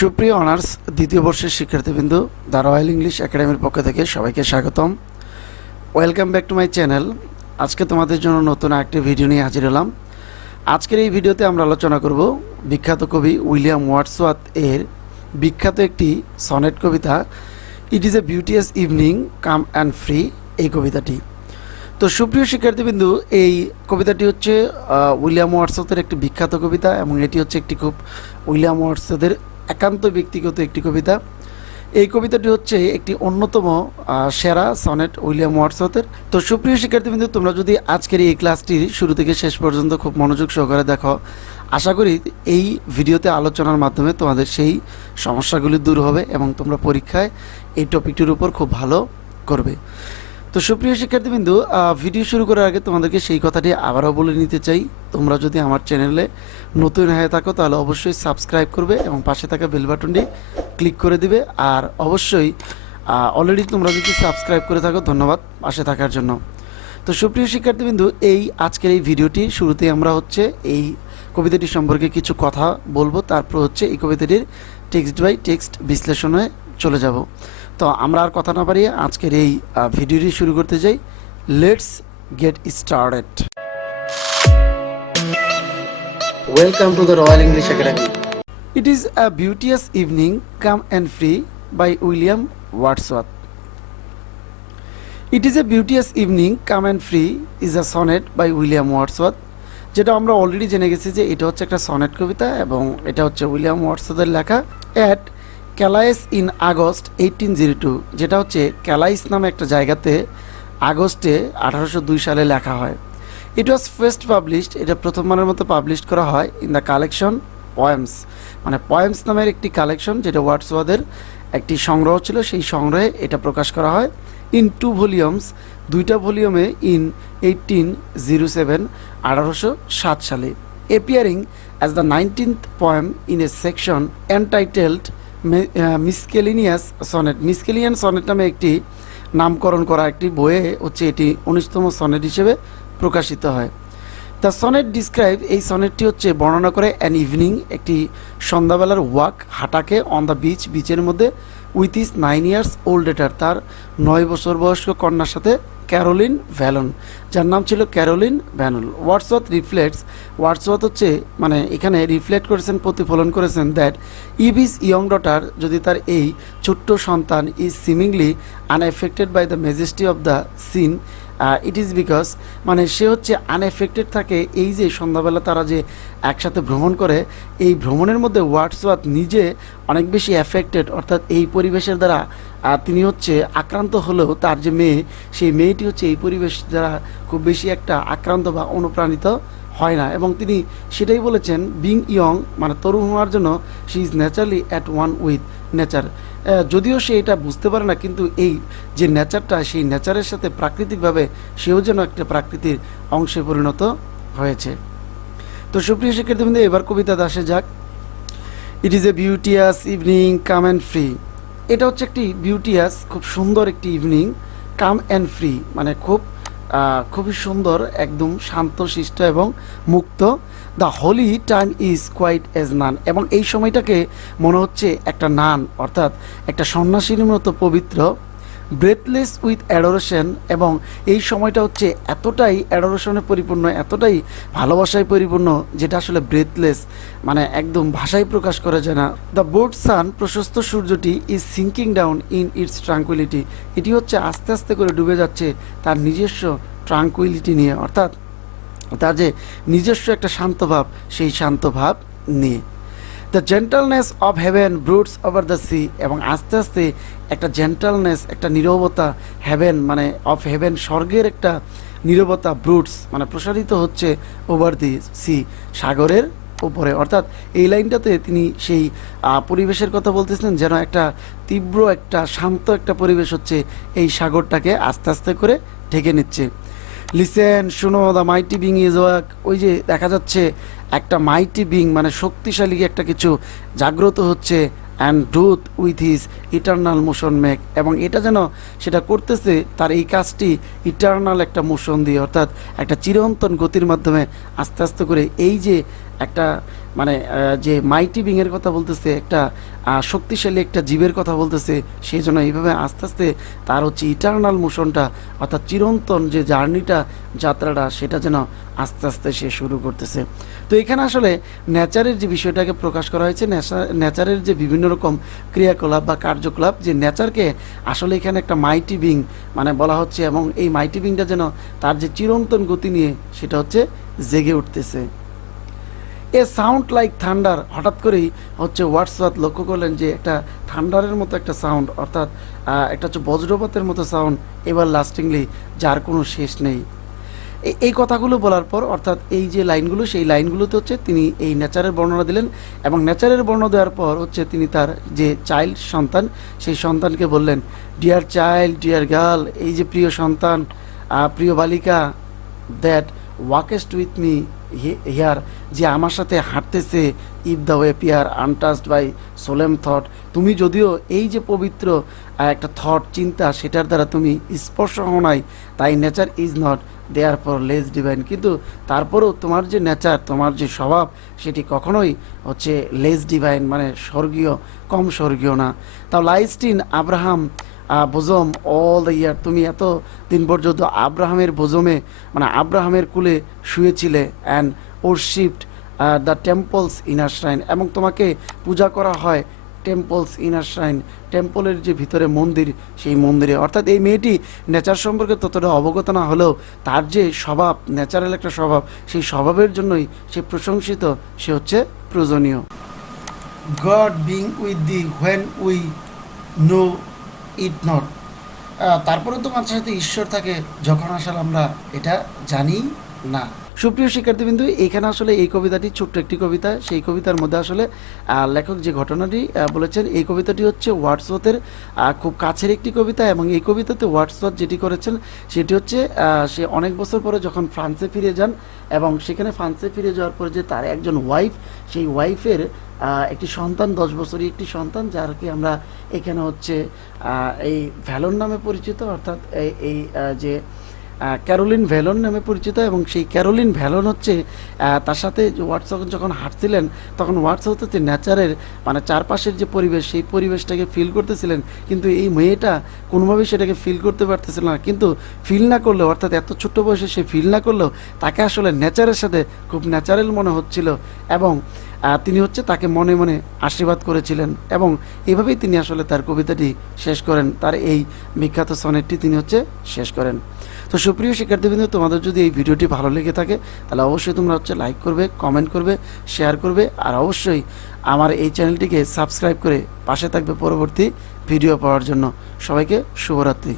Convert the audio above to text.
সুপ্রিয় অনার্স, দ্বিতীয় বর্ষের শিক্ষার্থীবৃন্দ দ্য রয়্যাল ইংলিশ একাডেমির পক্ষ থেকে সবাইকে স্বাগতম। Welcome back to my channel আজকে তোমাদের জন্য নতুন একটি ভিডিও নিয়ে হাজির হলাম। আজকের এই ভিডিওতে আমরা আলোচনা করব বিখ্যাত কবি উইলিয়াম ওয়াটসওয়াথ এর বিখ্যাত একটি sonnet Kabita it is a beauteous evening calm and free এই কবিতাটি। তো সুপ্রিয় শিক্ষার্থীবৃন্দু, এই কবিতাটি হচ্ছে উইলিয়াম ওয়াটসওয়াথের একটি বিখ্যাত কবিতা এবং এটি হচ্ছে একটি খুব, উইলিয়াম ওয়াটসওয়াথের একান্ত ব্যক্তিগত একটি কবিতা। এই কবিতাটি হচ্ছে একটি অন্যতম সেরা সনেট উইলিয়াম ওয়াটসওয়াথের তো সুপ্রিয় শিক্ষার্থীবৃন্দু, তোমরা যদি আজকের এই ক্লাসটি শুরু থেকে শেষ পর্যন্ত খুব মনোযোগ সহকারে দেখো, আশা করি এই ভিডিওতে আলোচনার মাধ্যমে তোমাদের সেই সমস্যাগুলি দূর হবে এবং তোমরা পরীক্ষায় এই টপিকটির উপর খুব ভালো করবে। তো সুপ্রিয় শিক্ষার্থীবৃন্দু ভিডিও শুরু করার আগে তোমাদেরকে সেই কথাটি আবারও বলে নিতে চাই। তোমরা যদি আমার চ্যানেলে নতুন হয়ে থাকো, তাহলে অবশ্যই সাবস্ক্রাইব করবে এবং পাশে থাকা বেল বাটনটি ক্লিক করে দিবে। আর অবশ্যই অলরেডি তোমরা যদি সাবস্ক্রাইব করে থাকো, ধন্যবাদ পাশে থাকার জন্য। তো সুপ্রিয় শিক্ষার্থীবৃন্দু, এই আজকের এই ভিডিওটি শুরুতে আমরা হচ্ছে এই কবিতাটি সম্পর্কে কিছু কথা বলব। তারপর হচ্ছে এই কবিতাটির টেক্সট বাই টেক্সট বিশ্লেষণে চলে যাব। তো আমরা আর কথা না বাড়িয়ে আজকের এই ভিডিওটি শুরু করতে যাই। Let's get started welcome to the Royal English Academy it is a beauteous evening calm and free by William Wordsworth it is a beauteous evening calm and free is a sonnet by William Wordsworth যেটা আমরা already জেনে গেছি যে এটা হচ্ছে একটা sonnet কবিতা এবং এটা হচ্ছে উইলিয়াম ওয়াটসওয়াথের লেখা at Calais in August eighteen zero two যেটা হচ্ছে ক্যালাইস নামে একটা জায়গাতে আগস্টে আঠারোশো দুই সালে লেখা হয়। ইট ওয়াজ ফার্স্ট পাবলিশড এটা প্রথমবারের মতো পাবলিশ করা হয় ইন দ্য কালেকশন পয়েমস মানে পয়েমস নামের একটি কালেকশন যেটা ওয়াটসওয়াদের একটি সংগ্রহ ছিল, সেই সংগ্রহে এটা প্রকাশ করা হয় ইন টু ভলিউমস দুইটা ভলিউমে ইন এইটিন জিরো সেভেন আঠারোশো সাত সালে। Appearing as the nineteenth poem in a section entitled miscellaneous sonnet. Miscellaneous sonnet নামে একটি নামকরণ করা একটি বইয়ে হচ্ছে এটি উনিশতম সনেট হিসেবে প্রকাশিত হয়। দ্য সনেট ডিসক্রাইব এই সনেটটি হচ্ছে বর্ণনা করে অ্যান ইভিনিং, একটি সন্ধ্যাবেলার ওয়াক, হাঁটাকে অন দ্য বিচ, বিচের মধ্যে with his nine years old এটার তার নয় বছর বয়স্ক কন্যার সাথে ক্যারোলিন ভ্যালন, যার নাম ছিল ক্যারোলিন ভ্যানল। ওয়াটসওয়াথ রিফ্লেক্টস ওয়াটসওয়াথ হচ্ছে মানে এখানে রিফ্লেক্ট করেছেন, প্রতিফলন করেছেন দ্যাট ইভিস ইয়ং ডটার যদি তার এই ছোট্ট সন্তান is seemingly unaffected by the majesty of the scene it is because মানে সে হচ্ছে আনএফেক্টেড থাকে, এই যে সন্ধ্যাবেলা তারা যে একসাথে ভ্রমণ করে, এই ভ্রমণের মধ্যে ওয়াটসওয়াথ নিজে অনেক বেশি অ্যাফেক্টেড অর্থাৎ এই পরিবেশের দ্বারা তিনি হচ্ছে আক্রান্ত হলেও তার যে মেয়ে, সেই মেয়েটি হচ্ছে এই পরিবেশ দ্বারা খুব বেশি একটা আক্রান্ত বা অনুপ্রাণিত হয় না। এবং তিনি সেটাই বলেছেন বিং ইয়ং মানে তরুণ হওয়ার জন্য she is naturally at one with nature. যদিও সে এটা বুঝতে পারে না, কিন্তু এই যে নেচারটা, সেই নেচারের সাথে প্রাকৃতিকভাবে সেও যেন একটা প্রাকৃতির অংশে পরিণত হয়েছে। তো সুপ্রিয় শিক্ষার্থীবৃন্দ, এবার কবিতা দাসে যাক। It is a beauteous evening calm and free এটা হচ্ছে একটি বিউটিয়াস খুব সুন্দর একটি ইভিনিং কাম অ্যান্ড ফ্রি মানে খুব খুবই সুন্দর, একদম শান্ত শিষ্ট এবং মুক্ত। The holy time is quiet as nun এবং এই সময়টাকে মনে হচ্ছে একটা নান, অর্থাৎ একটা সন্ন্যাসীর মতো পবিত্র। ব্রেথলেস উইথ অ্যাডোরেশন এবং এই সময়টা হচ্ছে এতটাই অ্যাডোরেশনে পরিপূর্ণ, এতটাই ভালোবাসায় পরিপূর্ণ যেটা আসলে ব্রেথলেস মানে একদম ভাষায় প্রকাশ করা যায় না। দ্য বোর্ড সান প্রশস্ত সূর্যটি is sinking down in its tranquility এটি হচ্ছে আস্তে আস্তে করে ডুবে যাচ্ছে তার নিজস্ব ট্রাঙ্কুইলিটি নিয়ে। অর্থাৎ তার যে নিজস্ব একটা শান্ত ভাব, সেই শান্ত ভাব নিয়ে। The gentleness of heaven broods over the sea এবং আস্তে আস্তে একটা জেন্টালনেস একটা নীরবতা হেভেন মানে অফ হেভেন স্বর্গের একটা নীরবতা ব্রুটস মানে প্রসারিত হচ্ছে ওভার দি সি সাগরের উপরে। অর্থাৎ এই লাইনটাতে তিনি সেই পরিবেশের কথা বলতেছেন, যেন একটা তীব্র, একটা শান্ত একটা পরিবেশ হচ্ছে এই সাগরটাকে আস্তে আস্তে করে ঢেকে নিচ্ছে। লিসেন শুনো the mighty being is walk ওই যে দেখা যাচ্ছে একটা মাইটি বিং মানে শক্তিশালী একটা কিছু জাগ্রত হচ্ছে and doth with his eternal motion make এবং এটা যেন সেটা করতেছে তার এই কাজটি ইটার্নাল একটা মোশন দিয়ে, অর্থাৎ একটা চিরন্তন গতির মাধ্যমে আস্তে আস্তে করে এই যে একটা মানে যে মাইটি বিংয়ের কথা বলতেছে, একটা শক্তিশালী একটা জীবের কথা বলতেছে, সেই জন্য এইভাবে আস্তে আস্তে তার হচ্ছে ইটার্নাল মোশনটা অর্থাৎ চিরন্তন যে জার্নিটা, যাত্রাটা, সেটা যেন আস্তে আস্তে সে শুরু করতেছে। তো এখানে আসলে নেচারের যে বিষয়টাকে প্রকাশ করা হয়েছে নেচারের যে বিভিন্ন রকম ক্রিয়াকলাপ বা কার্যকলাপ, যে নেচারকে আসলে এখানে একটা মাইটি বিং মানে বলা হচ্ছে, এবং এই মাইটি বিংটা যেন তার যে চিরন্তন গতি নিয়ে, সেটা হচ্ছে জেগে উঠতেছে। এ সাউন্ড লাইক থান্ডার হঠাৎ করেই হচ্ছে হোয়াটসঅ্যাপ লক্ষ্য করলেন যে একটা থান্ডারের মতো একটা সাউন্ড অর্থাৎ একটা হচ্ছে বজ্রপাতের মতো সাউন্ড এবার লাস্টিংলি যার কোনো শেষ নেই। এই কথাগুলো বলার পর, অর্থাৎ এই যে লাইনগুলো, সেই লাইনগুলোতে হচ্ছে তিনি এই নেচারের বর্ণনা দিলেন এবং নেচারের বর্ণনা দেওয়ার পর হচ্ছে তিনি তার যে চাইল্ড সন্তান, সেই সন্তানকে বললেন ডিয়ার চাইল্ড ডিয়ার গার্ল এই যে প্রিয় সন্তান প্রিয় বালিকা that walkest with me here যে আমার সাথে হাঁটতেছে if the way pear untouched by solemn thought তুমি যদিও এই যে পবিত্র একটা থট চিন্তা, সেটার দ্বারা তুমি স্পর্শ হও নাই, তাই nature is not therefore less divine কিন্তু তারপরেও তোমার যে নেচার তোমার যে স্বভাব, সেটি কখনোই হচ্ছে লেস ডিভাইন মানে স্বর্গীয়, কম স্বর্গীয় না। তাও liest in Abraham bosom all the year তুমি এত দিন পর্যন্ত আব্রাহামের বোজমে মানে আব্রাহামের কুলে শুয়েছিলে and or worshipped the temples inner shrine এবং তোমাকে পূজা করা হয় টেম্পলস ইনার শ্রাইন টেম্পলের যে ভিতরে মন্দির, সেই মন্দিরে। অর্থাৎ এই মেয়েটি নেচার সম্পর্কে ততটা অবগত না হলেও তার যে স্বভাব ন্যাচারাল একটা স্বভাব, সেই স্বভাবের জন্যই সে প্রশংসিত, সে হচ্ছে প্রয়োজনীয়। God being with thee when we know it not. তারপরে তোমার সাথে ঈশ্বর থাকে যখন আসলে আমরা এটা জানি না। সুপ্রিয় শিক্ষার্থীবৃন্দু এখানে আসলে এই কবিতাটি ছোট্ট একটি কবিতা। সেই কবিতার মধ্যে আসলে লেখক যে ঘটনাটি বলেছেন এই কবিতাটি হচ্ছে ওয়াটসওয়াথের আহ, খুব কাছের একটি কবিতা এবং এই কবিতাতে ওয়াটসওয়াথ যেটি করেছেন সেটি হচ্ছে সে অনেক বছর পরে যখন ফ্রান্সে ফিরে যান এবং সেখানে ফ্রান্সে ফিরে যাওয়ার পরে যে তার একজন ওয়াইফ সেই ওয়াইফের একটি সন্তান, দশ বছরই একটি সন্তান যারকে আমরা এখানে হচ্ছে এই ভ্যালন নামে পরিচিত, অর্থাৎ এই যে ক্যারোলিন ভ্যালন নামে পরিচিত, এবং সেই ক্যারোলিন ভ্যালন হচ্ছে তার সাথে হোয়াটসঅ্যাপ যখন হাঁটছিলেন, তখন হোয়াটসঅ্যাপ হচ্ছে ন্যাচারের মানে চারপাশের যে পরিবেশ, সেই পরিবেশটাকে ফিল করতেছিলেন, কিন্তু এই মেয়েটা কোনোভাবেই সেটাকে ফিল করতে পারতেছিল না। কিন্তু ফিল না করলেও, অর্থাৎ এত ছোট্ট বয়সে সে ফিল না করলেও, তাকে আসলে নেচারের সাথে খুব ন্যাচারাল মনে হচ্ছিল, এবং তিনি হচ্ছে তাকে মনে মনে আশীর্বাদ করেছিলেন এবং এভাবেই তিনি আসলে তার কবিতাটি শেষ করেন, তার এই বিখ্যাত সনেটটি তিনি হচ্ছে শেষ করেন। তো সুপ্রিয় শিক্ষার্থীবৃন্দ, তোমাদের যদি এই ভিডিওটি ভালো লেগে থাকে, তাহলে অবশ্যই তোমরা হচ্ছে লাইক করবে কমেন্ট করবে শেয়ার করবে, আর অবশ্যই আমার এই চ্যানেলটিকে সাবস্ক্রাইব করে পাশে থাকবে পরবর্তী ভিডিও পাওয়ার জন্য। সবাইকে শুভরাত্রি।